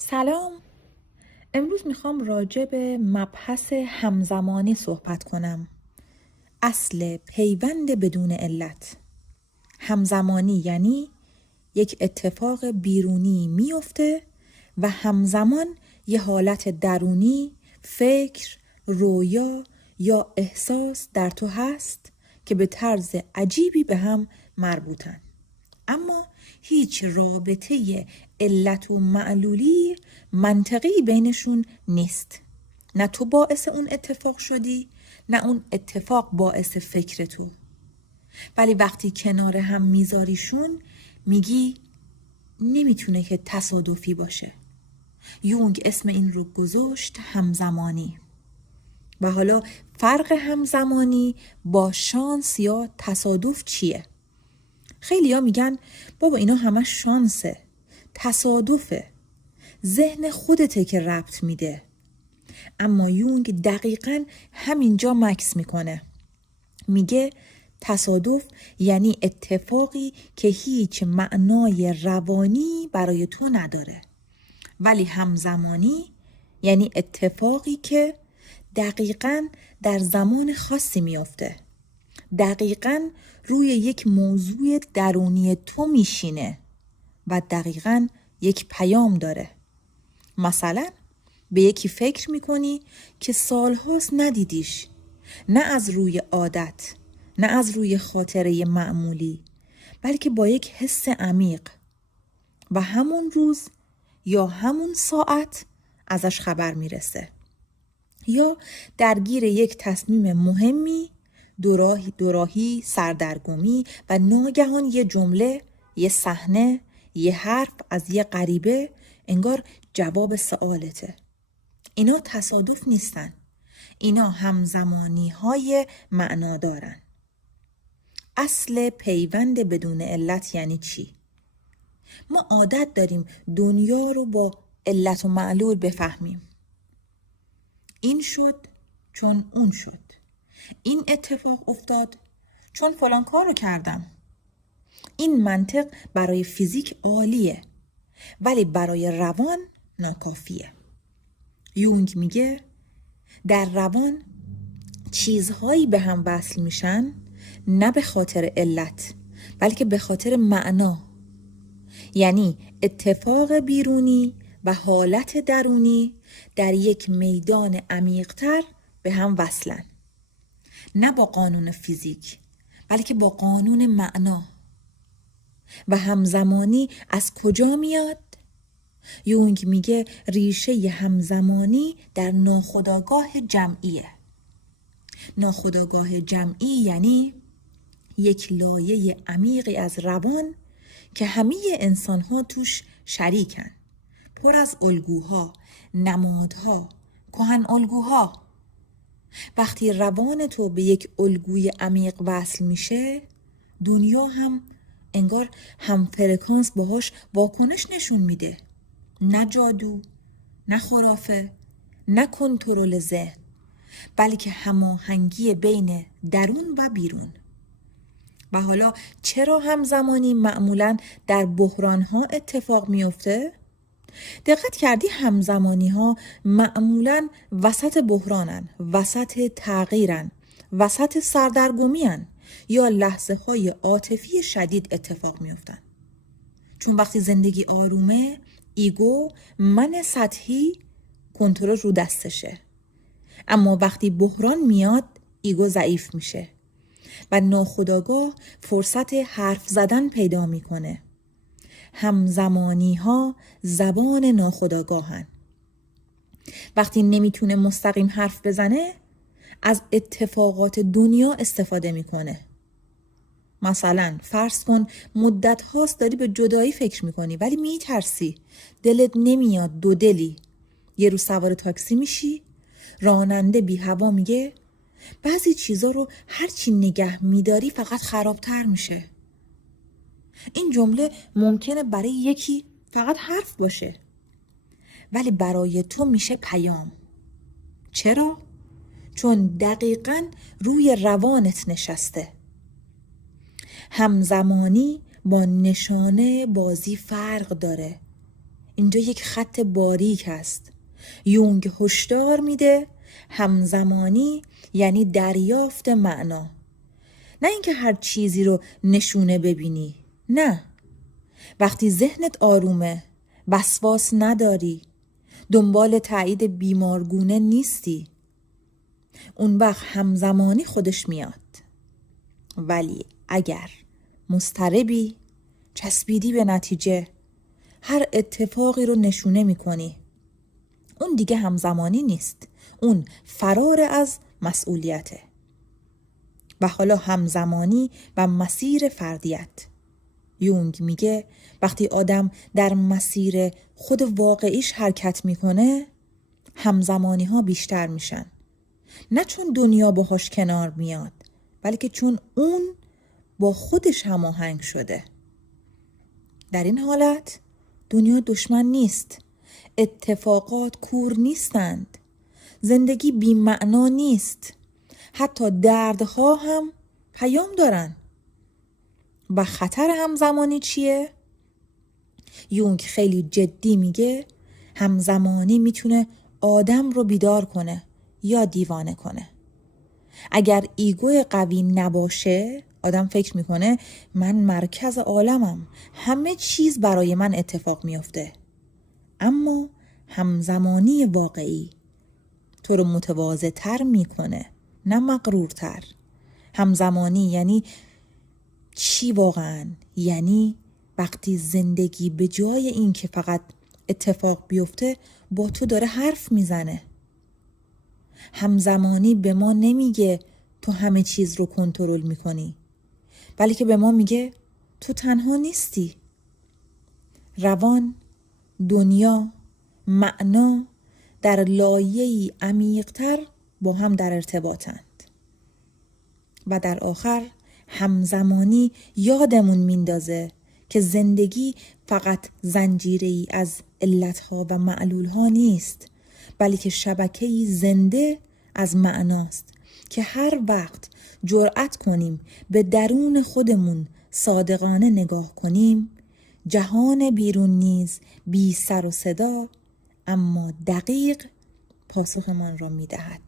سلام. امروز میخوام راجع به مبحث همزمانی صحبت کنم. اصل پیوند بدون علت. همزمانی یعنی یک اتفاق بیرونی میفته و همزمان یه حالت درونی، فکر، رویا یا احساس در تو هست که به طرز عجیبی به هم مربوطن. اما هیچ رابطه علت و معلولی منطقی بینشون نیست. نه تو باعث اون اتفاق شدی، نه اون اتفاق باعث فکر تو. ولی وقتی کنار هم میذاریشون میگی نمیتونه که تصادفی باشه. یونگ اسم این رو گذاشت همزمانی. و حالا فرق همزمانی با شانس یا تصادف چیه؟ خیلی ها میگن بابا اینا همش شانسه، تصادفه، ذهن خودته که ربط میده. اما یونگ دقیقاً همینجا مکث میکنه. میگه تصادف یعنی اتفاقی که هیچ معنای روانی برای تو نداره. ولی همزمانی یعنی اتفاقی که دقیقاً در زمان خاصی میافته. دقیقاً روی یک موضوع درونی تو میشینه و دقیقاً یک پیام داره. مثلا به یکی فکر میکنی که سالهاست ندیدیش، نه از روی عادت، نه از روی خاطره معمولی، بلکه با یک حس عمیق و همون روز یا همون ساعت ازش خبر میرسه. یا درگیر یک تصمیم مهمی، دوراهی، سردرگمی و ناگهان یه جمله، یه صحنه، یه حرف از یه غریبه انگار جواب سوالته. اینا تصادف نیستن. اینا همزمانی های معنا دارن. اصل پیوند بدون علت یعنی چی؟ ما عادت داریم دنیا رو با علت و معلول بفهمیم. این شد چون اون شد. این اتفاق افتاد چون فلان کار رو کردم. این منطق برای فیزیک عالیه، ولی برای روان ناکافیه. یونگ میگه در روان چیزهایی به هم وصل میشن نه به خاطر علت، بلکه به خاطر معنا. یعنی اتفاق بیرونی و حالت درونی در یک میدان عمیق‌تر به هم وصلن. نه با قانون فیزیک، بلکه با قانون معنا. و همزمانی از کجا میاد؟ یونگ میگه ریشه همزمانی در ناخودآگاه جمعیه. ناخودآگاه جمعی یعنی یک لایه عمیقی از روان که همه انسان‌ها توش شریکن، پر از الگوها، نمادها، کهن الگوها. وقتی روان تو به یک الگوی عمیق وصل میشه، دنیا هم انگار هم فرکانس باهاش واکنش نشون میده. نه جادو، نه خرافه، نه کنترل ذهن، بلکه هماهنگی بین درون و بیرون. و حالا چرا همزمانی معمولاً در بحران‌ها اتفاق میفته؟ دقت کردی همزمانی‌ها معمولاً وسط بحرانن، وسط تغییرن، وسط سردرگمی‌ان یا لحظه‌های عاطفی شدید اتفاق میفتن. چون وقتی زندگی آرومه، ایگو، من سطحی کنترل رو دستشه. اما وقتی بحران میاد، ایگو ضعیف میشه و ناخودآگاه فرصت حرف زدن پیدا میکنه. همزمانی ها زبان ناخودآگاهن. وقتی نمیتونه مستقیم حرف بزنه، از اتفاقات دنیا استفاده میکنه. مثلا فرض کن مدت هاست داری به جدایی فکر میکنی ولی میترسی، دلت نمیاد دو دلی. یه روز سوار تاکسی میشی، راننده بی هوا میگه بعضی چیزا رو هرچی نگه میداری فقط خرابتر میشه. این جمله ممکنه برای یکی فقط حرف باشه، ولی برای تو میشه پیام. چرا؟ چون دقیقاً روی روانت نشسته. همزمانی با نشانه بازی فرق داره. اینجا یک خط باریک است. یونگ هشدار میده همزمانی یعنی دریافت معنا. نه اینکه هر چیزی رو نشونه ببینی. نه. وقتی ذهنت آرومه، وسواس نداری، دنبال تایید بیمارگونه نیستی، اون وقت همزمانی خودش میاد. ولی اگر مضطربی، چسبیدی به نتیجه، هر اتفاقی رو نشونه میکنی، اون دیگه همزمانی نیست. اون فرار از مسئولیته. و حالا همزمانی و مسیر فردیت. یونگ میگه وقتی آدم در مسیر خود واقعیش حرکت میکنه، همزمانی ها بیشتر میشن. نه چون دنیا باهاش کنار میاد، بلکه چون اون با خودش هماهنگ شده. در این حالت دنیا دشمن نیست. اتفاقات کور نیستند. زندگی بی معنا نیست. حتی دردها هم پیام دارن. و خطر همزمانی چیه؟ یونگ خیلی جدی میگه همزمانی میتونه آدم رو بیدار کنه یا دیوانه کنه. اگر ایگو قوی نباشه، آدم فکر میکنه من مرکز عالمم، همه چیز برای من اتفاق میفته. اما همزمانی واقعی تو رو متواضع تر میکنه، نه مغرورتر. همزمانی یعنی چی واقعا؟ یعنی وقتی زندگی به جای این که فقط اتفاق بیفته با تو داره حرف میزنه. همزمانی به ما نمیگه تو همه چیز رو کنترل میکنی، بلکه به ما میگه تو تنها نیستی. روان، دنیا، معنا در لایه‌ای عمیق‌تر با هم در ارتباطند. و در آخر همزمانی یادمون میندازه که زندگی فقط زنجیره‌ای از علتها و معلولها نیست، بلکه شبکه‌ای زنده از معناست که هر وقت جرأت کنیم به درون خودمون صادقانه نگاه کنیم، جهان بیرون نیز بی سر و صدا اما دقیق پاسخمان را می‌دهد.